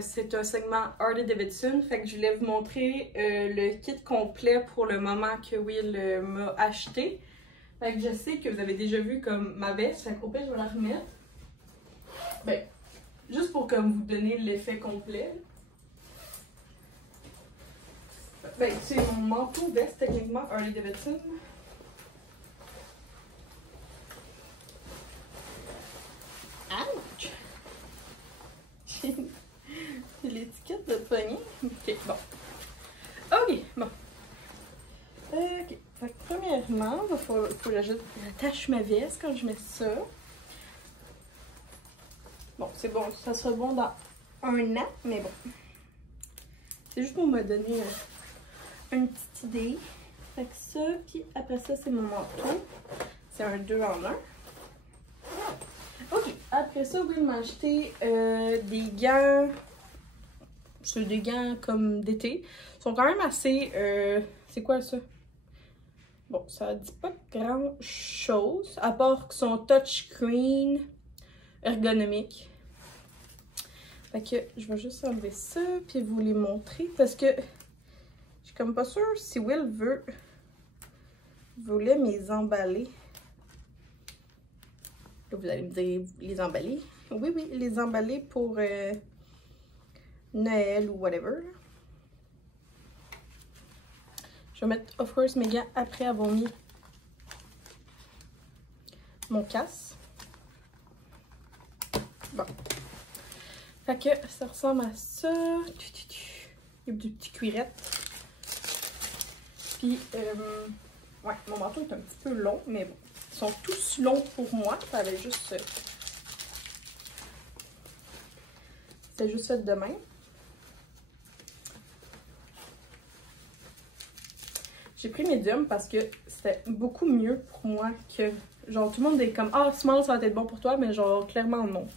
c'est un segment Harley Davidson, fait que je voulais vous montrer le kit complet pour le moment que Will m'a acheté. Fait que je sais que vous avez déjà vu comme ma veste, fait qu'au pire je vais la remettre. Ben, juste pour comme vous donner l'effet complet. Ben, c'est mon manteau veste techniquement Harley Davidson. Ouch! C'est l'étiquette de poignée. Ok, bon. Ok, bon. Ok, fait que premièrement, il faut que j'attache ma veste quand je mets ça. Bon, c'est bon, ça sera bon dans un an, mais bon. C'est juste pour me donner une petite idée. Fait que ça, puis après ça, c'est mon manteau. C'est un 2 en 1. Ok, après ça, Will m'a acheté des gants. C'est des gants comme d'été. Ils sont quand même assez... c'est quoi ça? Bon, ça dit pas grand chose, à part qu'ils sont touchscreen, ergonomiques. Fait que je vais juste enlever ça, puis vous les montrer, parce que je suis comme pas sûre si Will voulait les emballer. Là, vous allez me dire, les emballer? Oui, oui, les emballer pour Noël ou whatever. Je vais mettre, of course, mes gants après avoir mis mon casque. Bon. Fait que ça ressemble à ça. Il y a des petites cuirettes. Puis, ouais, mon manteau est un petit peu long, mais bon. Ils sont tous longs pour moi. Ça avait juste... c'est juste fait de même. J'ai pris médium parce que c'était beaucoup mieux pour moi que... Genre, tout le monde est comme « Ah, small, ça va être bon pour toi », mais genre, clairement non.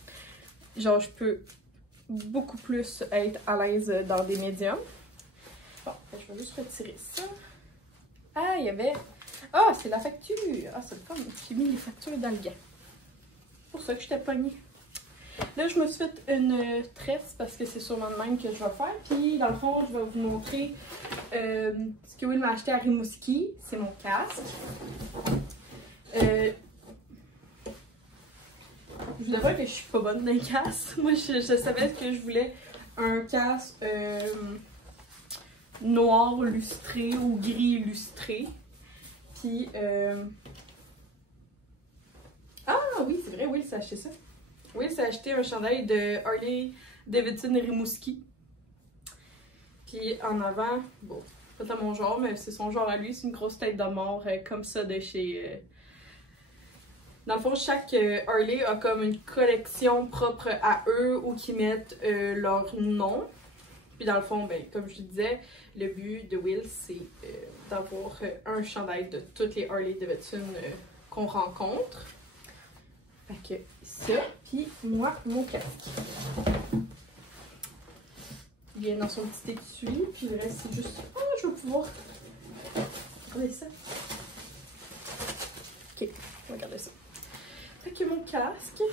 Genre, je peux beaucoup plus être à l'aise dans des médiums. Bon, je vais juste retirer ça. Ah, il y avait... Ah, c'est la facture! Ah, c'est le fun. J'ai mis les factures dans le gant. C'est pour ça que j'étais pognée. Là, je me suis fait une tresse parce que c'est sûrement le même que je vais faire. Puis, dans le fond, je vais vous montrer ce que Will m'a acheté à Rimouski. C'est mon casque. Je vous avoue que je suis pas bonne dans les casques. Moi, je savais que je voulais un casque noir lustré ou gris illustré. Puis, ah oui, c'est vrai, Will s'est acheté ça. Will s'est acheté un chandail de Harley Davidson Rimouski. Puis en avant, bon, pas à mon genre, mais c'est son genre à lui, c'est une grosse tête de mort comme ça de chez... Dans le fond, chaque Harley a comme une collection propre à eux où qui mettent leur nom. Puis dans le fond, ben, comme je te disais, le but de Will, c'est d'avoir un chandail de toutes les Harley Davidson qu'on rencontre. Fait que ça, puis moi, mon casque. Il vient dans son petit étui, puis le reste, c'est juste... Oh, je vais pouvoir... Regardez ça. Ok, regardez ça. Fait que mon casque...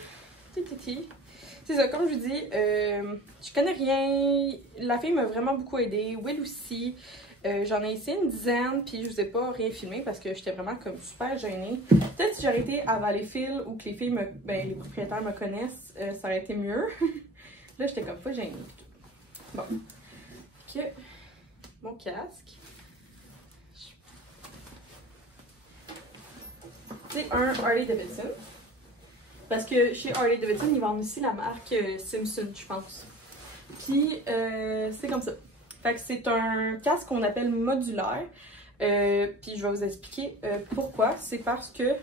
C'est ça, comme je vous dis, je connais rien. La fille m'a vraiment beaucoup aidée. Will aussi. J'en ai essayé une dizaine, puis je vous ai pas rien filmé parce que j'étais vraiment comme super gênée. Peut-être si j'aurais été à Valleyfield ou que les filles, les propriétaires me connaissent, ça aurait été mieux. Là, j'étais comme pas gênée. Bon. Que mon casque. C'est un Harley Davidson. Parce que chez Harley Davidson, ils vendent aussi la marque Simpson, je pense. Puis, c'est comme ça. Fait que c'est un casque qu'on appelle modulaire. Puis, je vais vous expliquer pourquoi. C'est parce que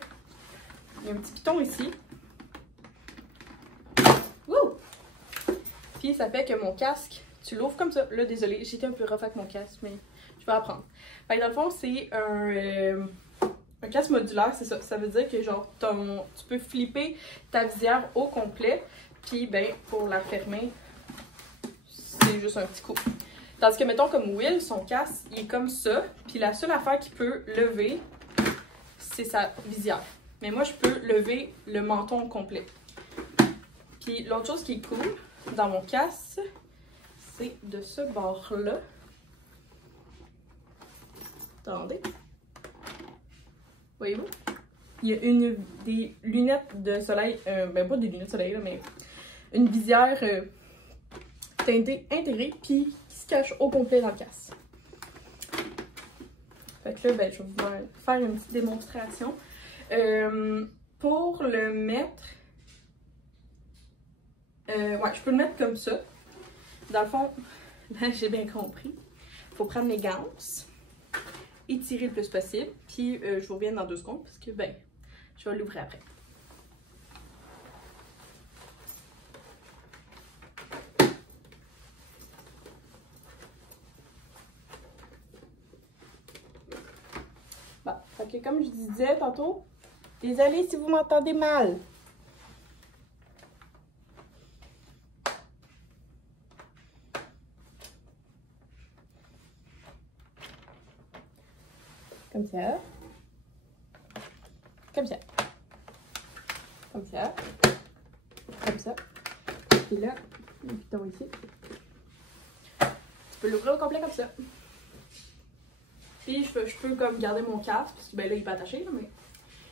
il y a un petit piton ici. Wouh! Puis, ça fait que mon casque, tu l'ouvres comme ça. Là, désolé, j'étais un peu rough avec mon casque, mais je vais apprendre. Fait que dans le fond, c'est un casque modulaire, c'est ça. Ça veut dire que genre tu peux flipper ta visière au complet. Puis ben pour la fermer, c'est juste un petit coup. Tandis que mettons comme Will, son casque, il est comme ça. Puis la seule affaire qu'il peut lever, c'est sa visière. Mais moi, je peux lever le menton complet. Puis l'autre chose qui est cool dans mon casque, c'est de ce bord-là. Attendez. Voyez-vous? Il y a des lunettes de soleil, ben pas des lunettes de soleil là, mais une visière teintée intégrée puis qui se cache au complet dans le casque. Fait que là, ben, je vais vous faire une petite démonstration. Pour le mettre, ouais, je peux le mettre comme ça. Dans le fond, là, j'ai bien compris. Il faut prendre les gants, étirer le plus possible, puis je vous reviens dans 2 secondes parce que, ben, je vais l'ouvrir après. Bon, fait que comme je disais tantôt, désolée si vous m'entendez mal. Comme ça. Comme ça. Comme ça. Comme ça. Et là, le piton ici. Tu peux l'ouvrir au complet comme ça. Puis je peux comme garder mon casque, parce que ben là il est pas attaché, là, mais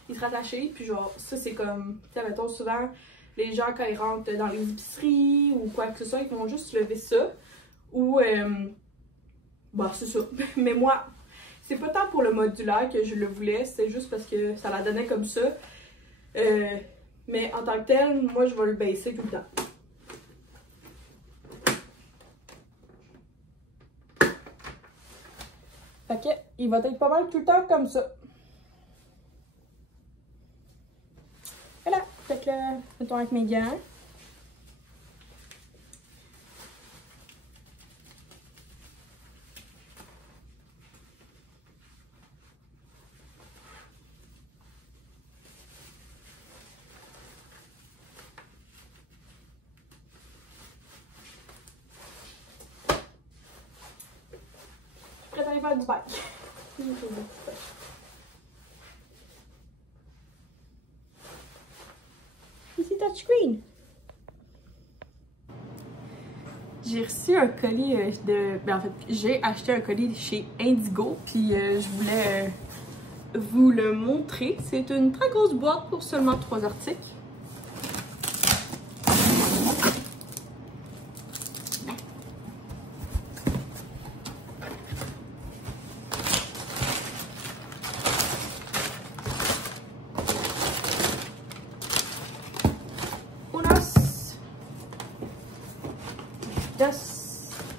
il sera attaché. Puis genre, ça c'est comme, tu sais, mettons souvent, les gens quand ils rentrent dans les épiceries ou quoi que ce soit, ils vont juste lever ça. Ou, bah c'est ça. Mais moi, c'est pas tant pour le modulaire que je le voulais, c'est juste parce que ça la donnait comme ça. Mais en tant que tel, moi je vais le baisser tout le temps. Fait que, il va être pas mal tout le temps comme ça. Voilà. Fait que là, mettons avec mes gants. Je suis prête à aller faire du bike. Ici, touchscreen. J'ai reçu un colis ben en fait, j'ai acheté un colis chez Indigo, puis je voulais vous le montrer. C'est une très grosse boîte pour seulement 3 articles.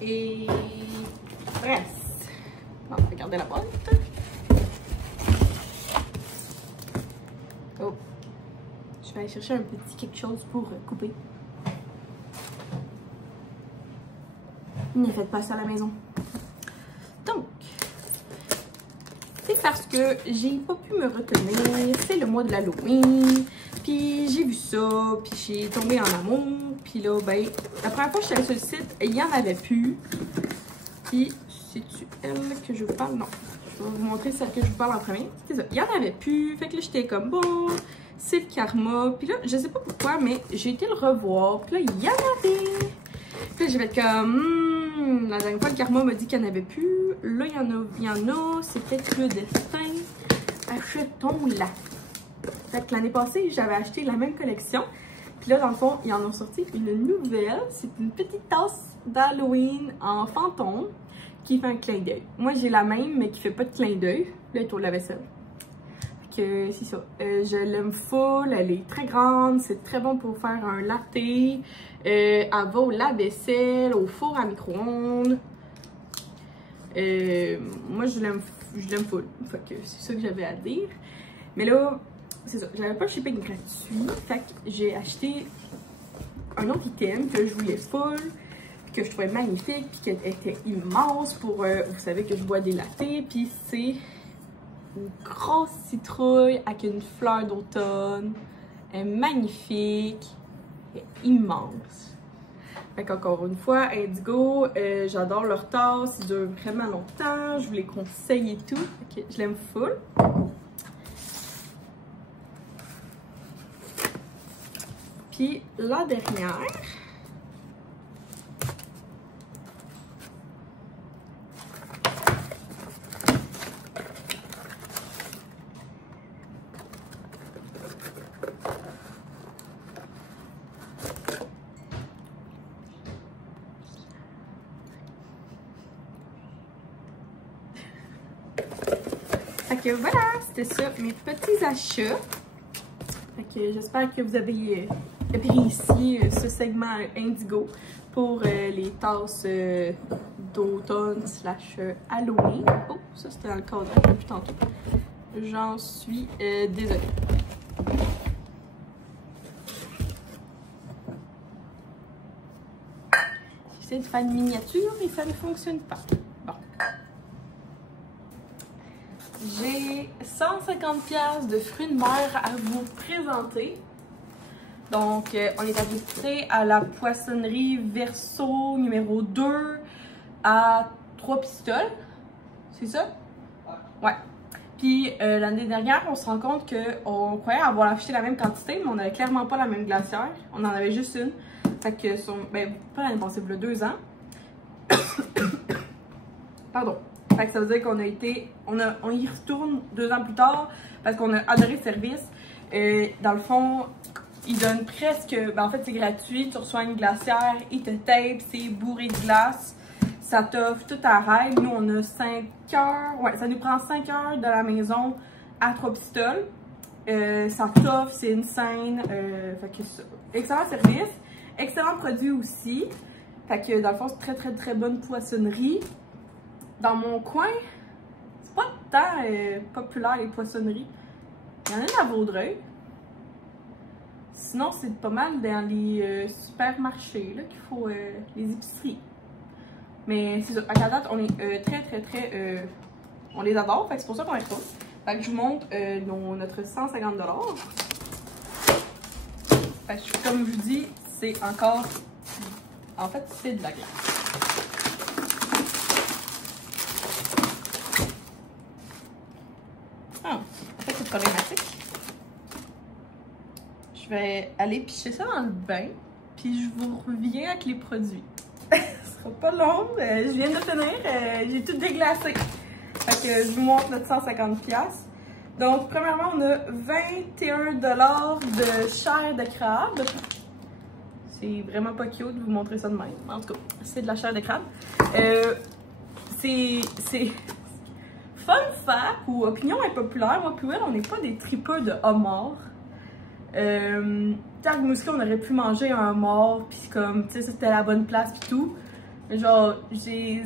Et presse. Bon, regardez la boîte. Oh. Je vais aller chercher un petit quelque chose pour couper. Ne faites pas ça à la maison. Donc, c'est parce que j'ai pas pu me retenir. C'est le mois de l'Halloween. Puis j'ai vu ça, puis j'ai tombé en amour. Puis là, ben, la première fois que je suis allée sur le site, il y en avait plus. Puis, c'est-tu elle que je vous parle? Non. Je vais vous montrer celle que je vous parle en premier. C'est ça. Il y en avait plus. Fait que là, j'étais comme, bon, c'est le karma. Puis là, je sais pas pourquoi, mais j'ai été le revoir. Puis là, il y en avait. Puis là, j'ai fait comme, la dernière fois, le karma m'a dit qu'il n'y en avait plus. Là, il y en a. C'est peut-être le destin. Achetons-la. Fait que l'année passée, j'avais acheté la même collection. Puis là, dans le fond, ils en ont sorti une nouvelle. C'est une petite tasse d'Halloween en fantôme qui fait un clin d'œil. Moi, j'ai la même, mais qui fait pas de clin d'œil. Là, elle est au lave-vaisselle. Fait que c'est ça. Je l'aime full. Elle est très grande. C'est très bon pour faire un latte. Elle va au lave-vaisselle, au four à micro-ondes. Moi, je l'aime full. Fait que c'est ça que j'avais à dire. Mais là, c'est ça, j'avais pas le shipping gratuit, fait que j'ai acheté un autre item que je voulais full, que je trouvais magnifique, puis qui était immense pour, vous savez que je bois des lattés, puis c'est une grosse citrouille avec une fleur d'automne, elle est magnifique, elle est immense. Fait qu'encore une fois, Indigo, j'adore leur tasse, ils durent vraiment longtemps, je vous les conseille et tout, fait que je l'aime full. Puis la dernière, Fait que voilà, c'était ça, mes petits achats. Fait que j'espère que vous avez apprécié ce segment Indigo pour les tasses d'automne / Halloween. Oh, ça c'était dans le cadre depuis tantôt. J'en suis désolée. J'essaie de faire une miniature et ça ne fonctionne pas. Bon. J'ai 150$ de fruits de mer à vous présenter. Donc, on est enregistré à la poissonnerie Verso numéro 2 à 3 pistoles. C'est ça? Ouais. Puis, l'année dernière, on se rend compte qu'on croyait avoir acheté la même quantité, mais on n'avait clairement pas la même glacière. On en avait juste une. Fait que, ben, pas l'année passée, il y a 2 ans. Pardon. Fait que ça veut dire qu'on a été, on y retourne 2 ans plus tard parce qu'on a adoré le service. Dans le fond, ils donnent presque, ben en fait c'est gratuit, tu reçois une glacière, ils te tapent, c'est bourré de glace, ça t'offre tout à règle. Nous on a 5 heures, ouais ça nous prend 5 heures de la maison à 3 pistoles. Ça t'offre, c'est une scène, fait que ça. Excellent service, excellent produit aussi. Fait que dans le fond c'est très bonne poissonnerie. Dans mon coin, c'est pas tant populaire les poissonneries. Il y en a une à Vaudreuil. Sinon, c'est pas mal dans les supermarchés qu'il faut les épiceries. Mais c'est ça, à la date, on est très on les adore, fait que c'est pour ça qu'on les trouve. Fait que je vous montre notre 150$. Fait que comme je vous dis, c'est encore. En fait, c'est de la glace. Problématique. Je vais aller picher ça dans le bain, puis je vous reviens avec les produits. Ce sera pas long, je viens de finir, j'ai tout déglacé. Fait que je vous montre notre 150$. Donc, premièrement, on a 21$ de chair de crabe. C'est vraiment pas cute de vous montrer ça de même. En tout cas, c'est de la chair de crabe. C'est fun fact ou opinion impopulaire, moi puis Will, on n'est pas des tripeux de homard. À Rimouski, on aurait pu manger un homard, puis comme, tu sais, c'était la bonne place, puis tout. Mais genre, je sais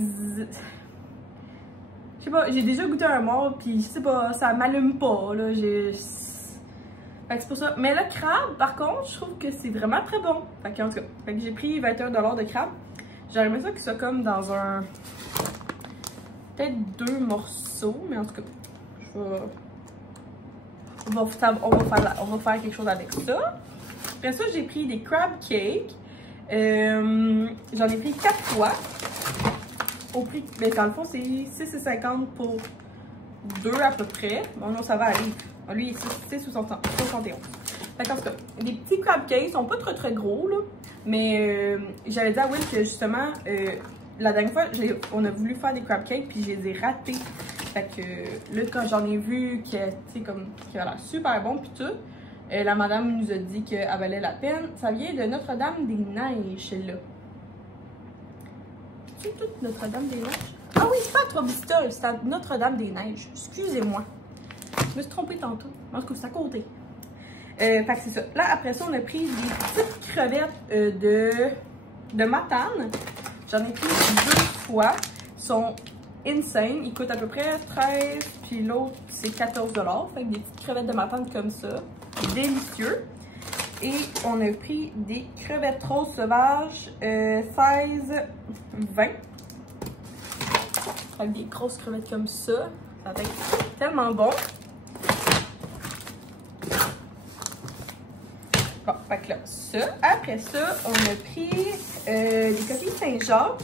pas, j'ai déjà goûté un homard, puis je sais pas, ça m'allume pas, là. Fait que c'est pour ça. Mais le crabe, par contre, je trouve que c'est vraiment très bon. Fait que, en tout cas, fait que j'ai pris 21$ de crabe. J'aurais aimé ça qu'il soit comme dans un. Peut-être 2 morceaux, mais en tout cas, on va faire quelque chose avec ça. Après ça, j'ai pris des crab cakes. J'en ai pris 4 fois. Au prix, mais dans le fond, c'est 6,50 pour 2 à peu près. Bon, non, ça va aller. Lui, il est 6,71. Fait qu'en tout cas, les petits crab cakes sont pas très gros, là. Mais j'avais dit à Will que justement, la dernière fois, on a voulu faire des crab cakes, puis je les ai ratés. Fait que là, quand j'en ai vu qui avait l'air super bon, puis tout, la madame nous a dit qu'elle valait la peine. Ça vient de Notre-Dame-des-Neiges, celle-là. C'est toute Notre-Dame-des-Neiges? Ah oui, c'est pas à Trois-Pistoles, c'est à Notre-Dame-des-Neiges. Excusez-moi. Je me suis trompée tantôt. En tout cas, c'est à côté. Fait que c'est ça. Là, après ça, on a pris des petites crevettes de Matane. J'en ai pris 2 fois. Ils sont insane. Ils coûtent à peu près 13, puis l'autre, c'est 14$. Fait que des petites crevettes de Matane comme ça. Délicieux. Et on a pris des crevettes roses sauvages, 16, 20. Avec des grosses crevettes comme ça. Ça va être tellement bon. Bon, fait que là, ça. Après ça, on a pris des coquilles Saint-Jacques.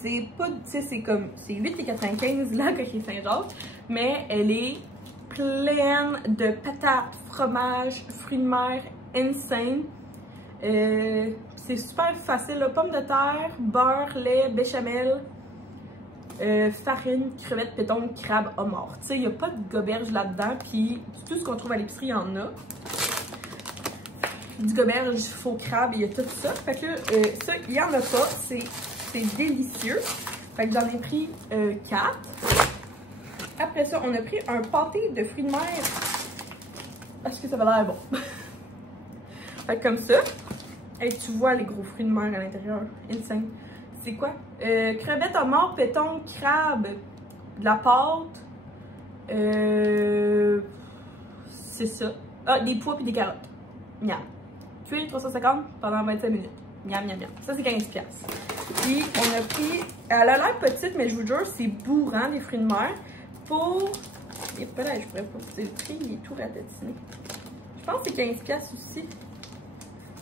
C'est pas, tu sais, c'est comme, c'est 8,95 la coquille Saint-Jacques. Mais elle est pleine de patates, fromage, fruits de mer, insane. C'est super facile, là. Pommes de terre, beurre, lait, béchamel, farine, crevettes, pétons, crabe, homard. Tu sais, il n'y a pas de goberge là-dedans, puis tout ce qu'on trouve à l'épicerie, il y en a. Du goberge, faux crabe, il y a tout ça. Fait que ça, il n'y en a pas, c'est délicieux. Fait que j'en ai pris 4. Après ça, on a pris un pâté de fruits de mer. Parce que ça va l'air bon. Fait que comme ça. Et tu vois les gros fruits de mer à l'intérieur. Insane. C'est quoi? Crevettes, homards, pétons, crabes, de la pâte. C'est ça. Ah, des pois puis des carottes. Miam. Cuit 350 pendant 25 minutes. Miam, miam, miam. Ça, c'est 15$. Puis, on a pris... Elle a l'air petite, mais je vous jure, c'est bourrant, les fruits de mer. Pour... Et pas là, je pourrais pas vous dire le prix, il est tout ratatiné. Je pense que c'est 15$ aussi.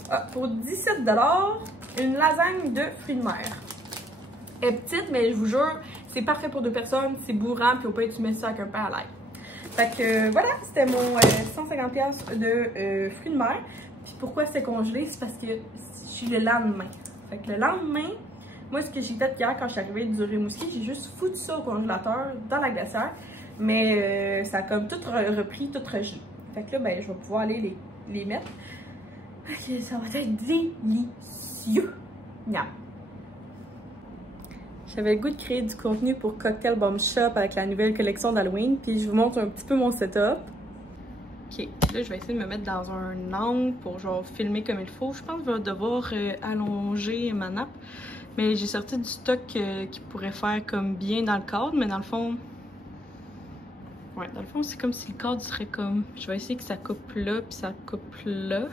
Ah, pour 17$, une lasagne de fruits de mer. Elle est petite, mais je vous jure, c'est parfait pour 2 personnes. C'est bourrant, puis au pire, tu mets ça avec un pain à l'ail. Fait que voilà, c'était mon 150$ de fruits de mer. Puis pourquoi c'est congelé? C'est parce que je suis le lendemain. Fait que le lendemain, moi, ce que j'ai fait hier quand je suis arrivée du Rimouski, j'ai juste foutu ça au congélateur, dans la glacière. Mais ça a comme tout repris, tout regelé. Fait que là, ben, je vais pouvoir aller les mettre. Fait que ça va être délicieux. Miam. J'avais le goût de créer du contenu pour Cocktail Bomb Shop avec la nouvelle collection d'Halloween. Puis je vous montre un petit peu mon setup. Ok, là je vais essayer de me mettre dans un angle pour genre filmer comme il faut. Je pense que je vais devoir allonger ma nappe. Mais j'ai sorti du stock qui pourrait faire comme bien dans le cadre. Mais dans le fond... Ouais, dans le fond c'est comme si le cadre serait comme... Je vais essayer que ça coupe là puis ça coupe là.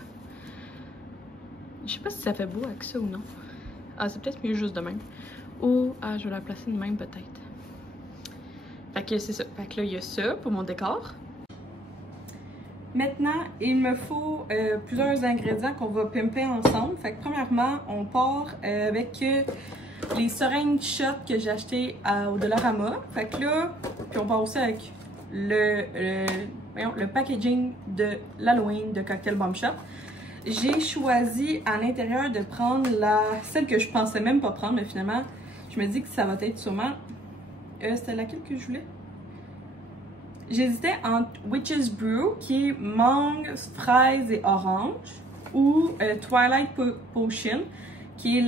Je sais pas si ça fait beau avec ça ou non. Ah, c'est peut-être mieux juste de même. Ou, ah, je vais la placer de même peut-être. Fait que c'est ça. Fait que là, il y a ça pour mon décor. Maintenant, il me faut plusieurs ingrédients qu'on va pimper ensemble. Fait que premièrement, on part avec les seringues shot que j'ai achetées au Dollarama. Fait que là, puis on part aussi avec le packaging de l'Halloween de Cocktail Bomb Shop. J'ai choisi à l'intérieur de prendre celle que je pensais même pas prendre, mais finalement, je me dis que ça va être sûrement... C'était laquelle que je voulais? J'hésitais entre Witch's Brew, qui est mangue, fraise et orange, ou Twilight Potion, qui est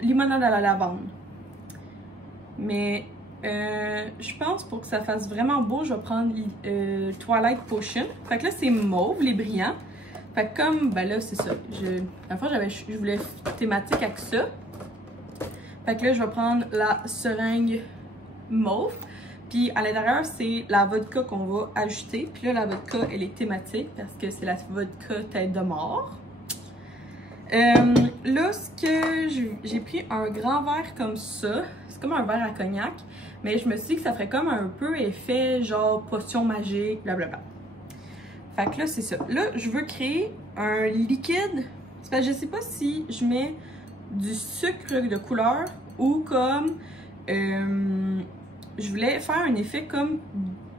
limonade à la lavande. Mais je pense pour que ça fasse vraiment beau, je vais prendre Twilight Potion. Fait que là, c'est mauve, les brillants. Fait que comme, ben là, c'est ça. La fois, je voulais thématique avec ça. Fait que là, je vais prendre la seringue mauve. Puis à l'intérieur, c'est la vodka qu'on va ajouter. Puis là, la vodka, elle est thématique parce que c'est la vodka tête de mort. Là, j'ai pris un grand verre comme ça. C'est comme un verre à cognac. Mais je me suis dit que ça ferait comme un peu effet genre potion magique, blablabla. Fait que là, c'est ça. Là, je veux créer un liquide. C'est parce que je sais pas si je mets du sucre de couleur ou comme... je voulais faire un effet comme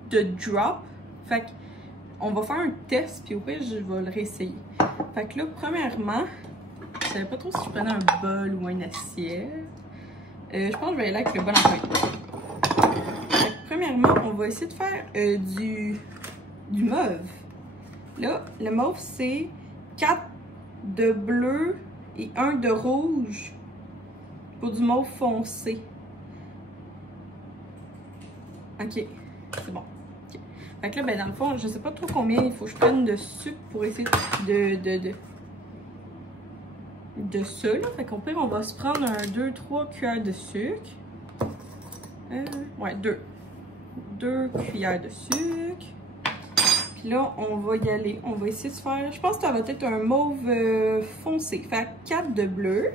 de drop. Fait que on va faire un test, puis au pire, je vais le réessayer. Fait que là, premièrement, je savais pas trop si je prenais un bol ou un assiette. Je pense que je vais aller avec le bol en fin. Fait que premièrement, on va essayer de faire du mauve. Là, le mauve, c'est 4 de bleu et 1 de rouge pour du mauve foncé. Ok, c'est bon. Okay. Fait que là, ben, dans le fond, je sais pas trop combien il faut que je prenne de sucre pour essayer de ça, là. Fait qu'au pire, on va se prendre un 2-3 cuillères de sucre. Ouais, 2 cuillères de sucre. Puis là, on va y aller. On va essayer de se faire... Je pense que ça va être un mauve foncé. Fait 4 de bleu.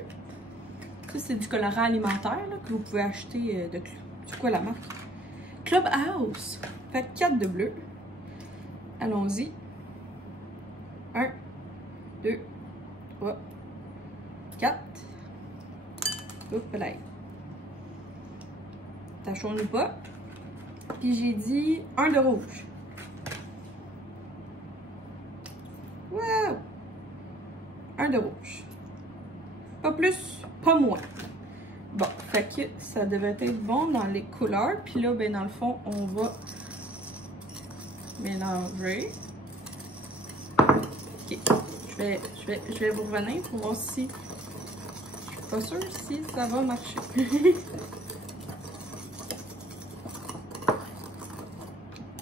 Ça, c'est du colorant alimentaire là, que vous pouvez acheter de... C'est quoi la marque? Clubhouse. Fait 4 de bleu. Allons-y. 1, 2, 3, 4. Hop là. Tâchons-nous pas. Puis j'ai dit 1 de rouge. Wow! 1 de rouge. Pas plus, pas moins. Bon, fait que ça devrait être bon dans les couleurs. Puis là, ben dans le fond, on va mélanger. Ok, je vais vous revenir pour voir si... Je suis pas sûre si ça va marcher.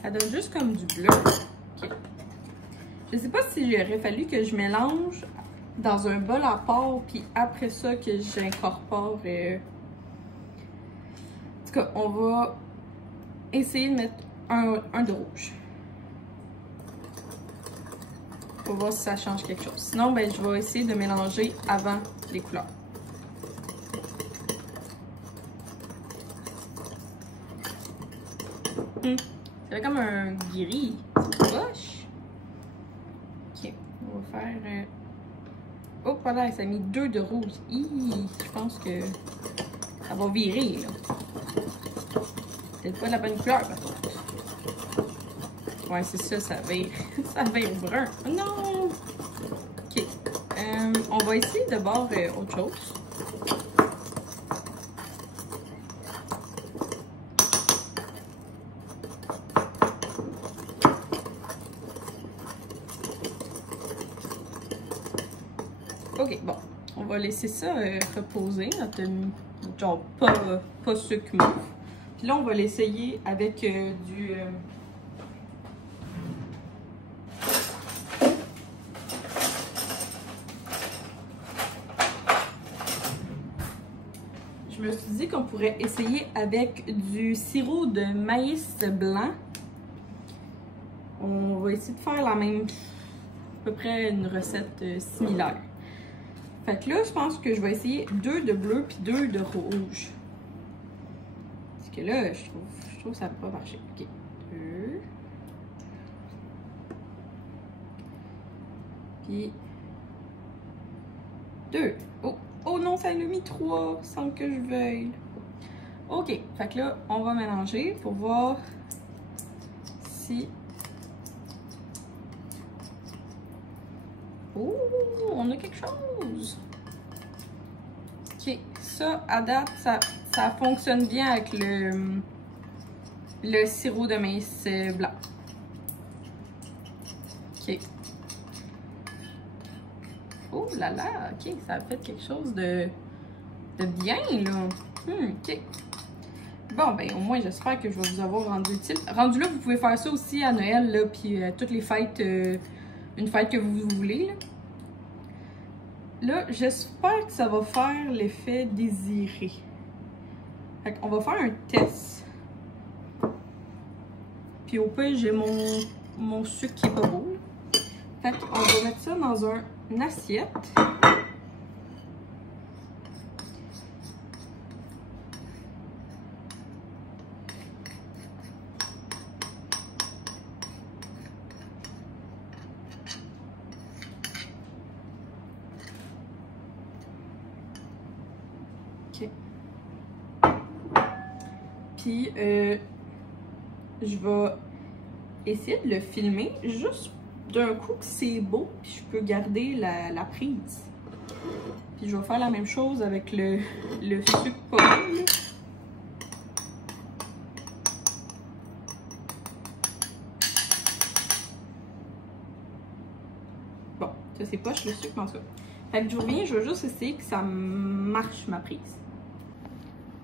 Ça donne juste comme du bleu. Okay. Je sais pas s'il aurait fallu que je mélange dans un bol à part, puis après ça que j'incorpore. En tout cas, on va essayer de mettre un de rouge. Pour voir si ça change quelque chose. Sinon, ben, je vais essayer de mélanger avant les couleurs. C'est comme un gris. C'est proche. Ok, on va faire... Oh, voilà, ça a mis 2 de rouge. Je pense que ça va virer, là. Peut-être pas la bonne couleur, par contre. Ouais, c'est ça, ça vire. Ça vire brun. Oh non! Ok. On va essayer d'abord autre chose. Ok, bon. On va laisser ça reposer. Notre, genre pas sucre mauve. Puis là, on va l'essayer avec du... Je me suis dit qu'on pourrait essayer avec du sirop de maïs blanc. On va essayer de faire la même, à peu près une recette similaire. Fait que là, je pense que je vais essayer 2 de bleu puis 2 de rouge. Parce que là, je trouve que ça va pas marcher. Ok, 2. Puis 2. Oh non, ça l'a mis 3 sans que je veuille. Ok, fait que là, on va mélanger pour voir si... Oh, on a quelque chose! Ok, ça, à date, ça fonctionne bien avec le sirop de maïs blanc. Ok. Oh là là, ok, ça a fait quelque chose de bien, là. Ok. Bon, ben, au moins, j'espère que je vais vous avoir rendu utile. Rendu là, vous pouvez faire ça aussi à Noël, là, puis toutes les fêtes, une fête que vous voulez, là. Là, j'espère que ça va faire l'effet désiré. Fait qu'on va faire un test. Puis au pire, j'ai mon sucre qui est pas beau. Fait qu'on va mettre ça dans une assiette. Ok. Puis, je vais essayer de le filmer juste d'un coup que c'est beau, puis je peux garder la prise. Puis je vais faire la même chose avec le sucre pommé. Bon, ça c'est poche le sucre en tout cas. Fait que je reviens, je veux juste essayer que ça marche ma prise.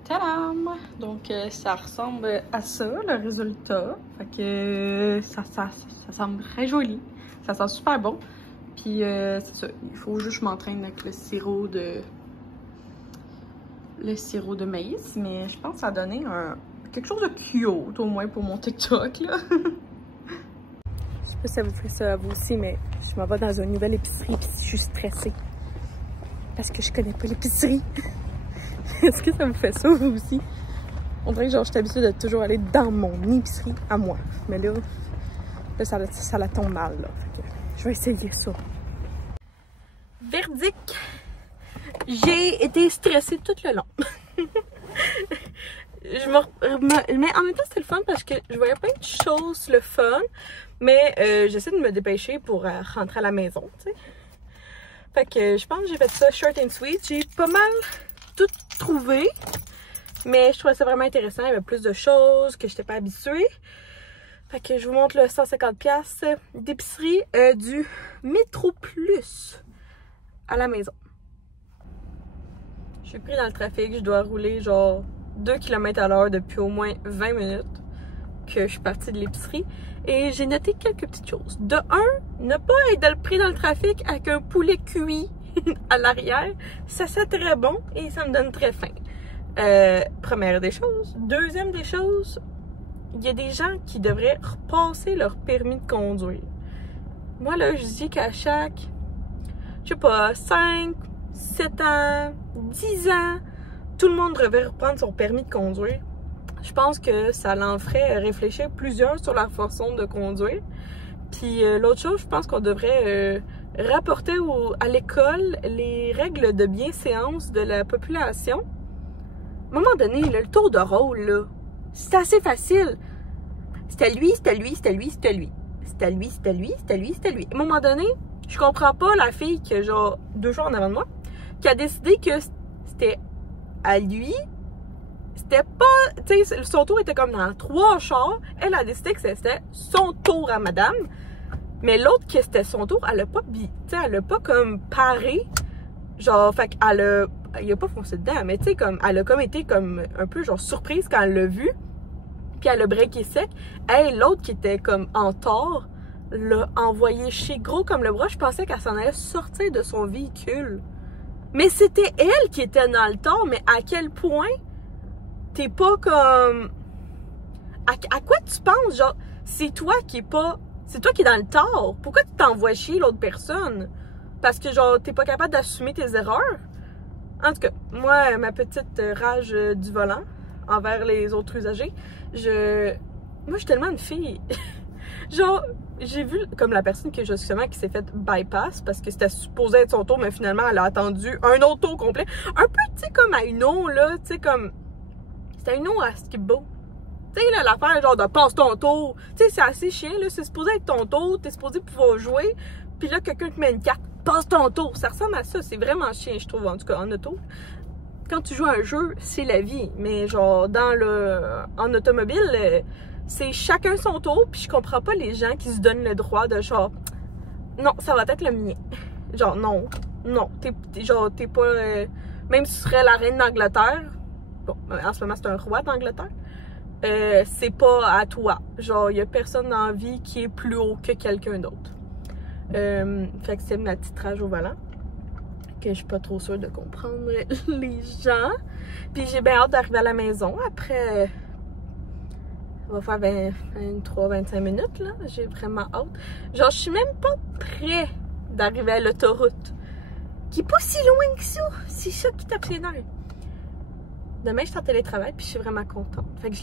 Tadam! Donc ça ressemble à ça, le résultat. Fait que ça semble très joli. Ça sent super bon. Puis c'est ça, il faut juste que je m'entraîne avec le sirop de maïs. Mais je pense que ça a donné quelque chose de cute, au moins pour mon TikTok, là. Je sais pas si ça vous fait ça à vous aussi, mais je m'en vais dans une nouvelle épicerie puis je suis stressée. Parce que je connais pas l'épicerie. Est-ce que ça vous fait ça, vous aussi? On dirait que genre, je suis habituée de toujours aller dans mon épicerie à moi. Mais là ça la tombe mal, là. Fait que je vais essayer ça. Verdict. J'ai été stressée tout le long. Mais en même temps, c'était le fun parce que je voyais plein de choses, le fun. Mais j'essaie de me dépêcher pour rentrer à la maison, tu sais. Fait que je pense que j'ai fait ça short and sweet. J'ai pas mal tout trouvé. Mais je trouvais ça vraiment intéressant. Il y avait plus de choses que je n'étais pas habituée. Fait que je vous montre le 150$ d'épicerie du Métro Plus à la maison. Je suis pris dans le trafic. Je dois rouler genre 2 km à l'heure depuis au moins 20 minutes. que je suis partie de l'épicerie et j'ai noté quelques petites choses. De un, ne pas être pris dans le trafic avec un poulet cuit à l'arrière. Ça sent très bon et ça me donne très faim. Première des choses. Deuxième des choses, il y a des gens qui devraient repasser leur permis de conduire. Moi, là, je dis qu'à chaque, je sais pas, 5, 7 ans, 10 ans, tout le monde devrait reprendre son permis de conduire. Je pense que ça l'en ferait réfléchir plusieurs sur la façon de conduire. Puis l'autre chose, je pense qu'on devrait rapporter à l'école les règles de bienséance de la population. À un moment donné, là, le tour de rôle, là, c'est assez facile. C'était lui, c'était lui, c'était lui, c'était lui. C'était lui, c'était lui, c'était lui, c'était lui. À un moment donné, je comprends pas la fille qui a genre 2 jours en avant de moi, qui a décidé que c'était à lui. C'était pas, tu sais, son tour était comme dans 3 chars. Elle a décidé que c'était son tour à madame. Mais l'autre, que c'était son tour, elle a pas, tu sais, elle a pas comme paré. Genre, fait qu'elle a, il a pas foncé dedans, mais tu sais, comme, elle a comme été comme un peu genre surprise quand elle l'a vu. Puis elle a breaké sec. Hey, l'autre qui était comme en tort, l'a envoyé chez gros comme le bras. Je pensais qu'elle s'en allait sortir de son véhicule. Mais c'était elle qui était dans le tort, mais à quel point t'es pas comme... À quoi tu penses? Genre, c'est toi qui est pas... C'est toi qui est dans le tort. Pourquoi tu t'envoies chier l'autre personne? Parce que, genre, t'es pas capable d'assumer tes erreurs? En tout cas, moi, ma petite rage du volant envers les autres usagers, moi, je suis tellement une fille. Genre, j'ai vu comme la personne qui, justement, qui s'est fait bypass parce que c'était supposé être son tour, mais finalement, elle a attendu un autre tour complet. Un peu, tu sais, comme à Uno, là, tu sais, comme... C'était Uno à Skip-Bo. Tu sais, là, l'affaire, genre, de passe ton tour. Tu sais, c'est assez chiant, là, c'est supposé être ton tour, t'es supposé pouvoir jouer, puis là, quelqu'un te met une carte, passe ton tour. Ça ressemble à ça, c'est vraiment chiant, je trouve, en tout cas, en auto. Quand tu joues à un jeu, c'est la vie, mais genre, en automobile, c'est chacun son tour, puis je comprends pas les gens qui se donnent le droit de genre, non, ça va être le mien. Genre, non, t'es pas, même si tu serais la reine d'Angleterre, bon, en ce moment c'est un roi d'Angleterre, c'est pas à toi. Genre, il y a personne dans la vie qui est plus haut que quelqu'un d'autre. Fait que c'est ma petite rage au volant, que je suis pas trop sûre de comprendre les gens. Puis j'ai bien hâte d'arriver à la maison après... On va faire 23-25 minutes, là. J'ai vraiment hâte. Genre, je suis même pas près d'arriver à l'autoroute. Qui est pas si loin que ça. C'est ça qui tape les nerfs. Demain, je suis en télétravail, puis je suis vraiment contente. Fait que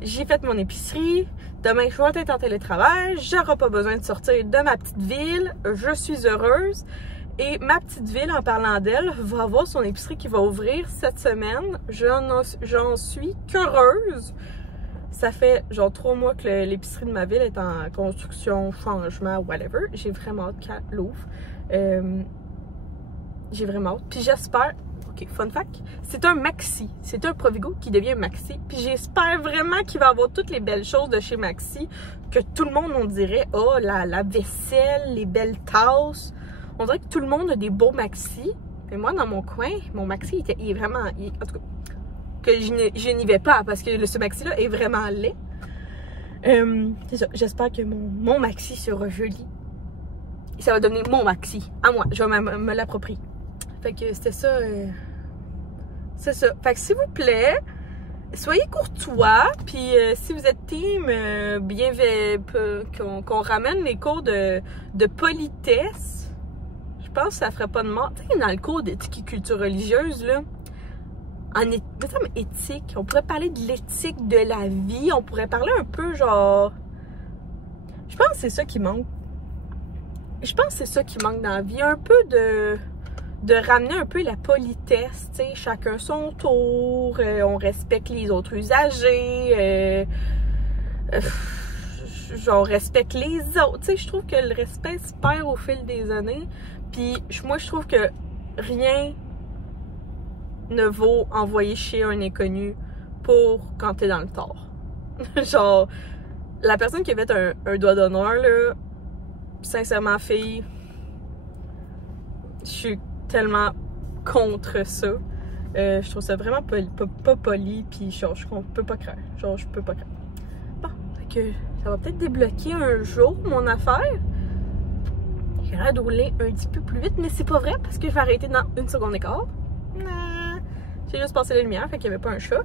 j'ai fait mon épicerie. Demain, je vais être en télétravail. J'aurai pas besoin de sortir de ma petite ville. Je suis heureuse. Et ma petite ville, en parlant d'elle, va avoir son épicerie qui va ouvrir cette semaine. J'en suis qu'heureuse. Ça fait genre 3 mois que l'épicerie de ma ville est en construction, changement, whatever. J'ai vraiment hâte qu'elle l'ouvre. J'ai vraiment hâte. Puis j'espère... OK, fun fact, c'est un Maxi. C'est un Provigo qui devient un Maxi. Puis j'espère vraiment qu'il va avoir toutes les belles choses de chez Maxi. Que tout le monde, on dirait, oh, la vaisselle, les belles tasses. On dirait que tout le monde a des beaux Maxi. Et moi, dans mon coin, mon Maxi, il est vraiment... en tout cas... que je n'y vais pas parce que ce maxi-là est vraiment laid. C'est ça. J'espère que mon maxi sera joli. Et ça va devenir mon maxi. À moi. Je vais me l'approprier. Fait que c'était ça. C'est ça. Fait que s'il vous plaît, soyez courtois. Puis si vous êtes team, qu'on ramène les cours de politesse, je pense que ça ferait pas de mal. Tu sais, dans le cours d'éthique et culture religieuse, là, en éthique, on pourrait parler de l'éthique de la vie, on pourrait parler un peu genre... Je pense que c'est ça qui manque. Je pense que c'est ça qui manque dans la vie, un peu de ramener un peu la politesse, tu sais, chacun son tour, on respecte les autres usagers, on respecte les autres, tu sais, je trouve que le respect se perd au fil des années, puis moi je trouve que rien ne vaut envoyer chier un inconnu pour quand t'es dans le tort. Genre, la personne qui a fait un doigt d'honneur, là, sincèrement, fille, je suis tellement contre ça. Je trouve ça vraiment pas poli, puis genre, je peux pas craindre. Genre, je peux pas craindre. Bon, fait que ça va peut-être débloquer un jour mon affaire. J'ai l'air de rouler un petit peu plus vite, mais c'est pas vrai parce que je vais arrêter dans 1 seconde et quart. J'ai juste passé la lumière, fait qu'il n'y avait pas un chat.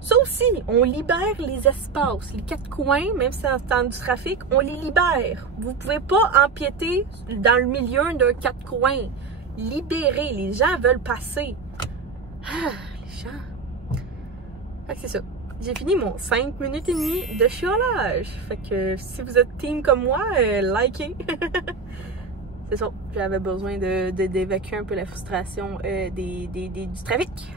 Ça aussi, on libère les espaces, les 4 coins, même si c'est en temps du trafic, on les libère. Vous pouvez pas empiéter dans le milieu d'un 4 coins. Libérez, les gens veulent passer. Ah, les gens. Fait que c'est ça. J'ai fini mon 5 minutes et demie de chiolage. Fait que si vous êtes team comme moi, likez. C'est ça. J'avais besoin d'évacuer un peu la frustration du trafic.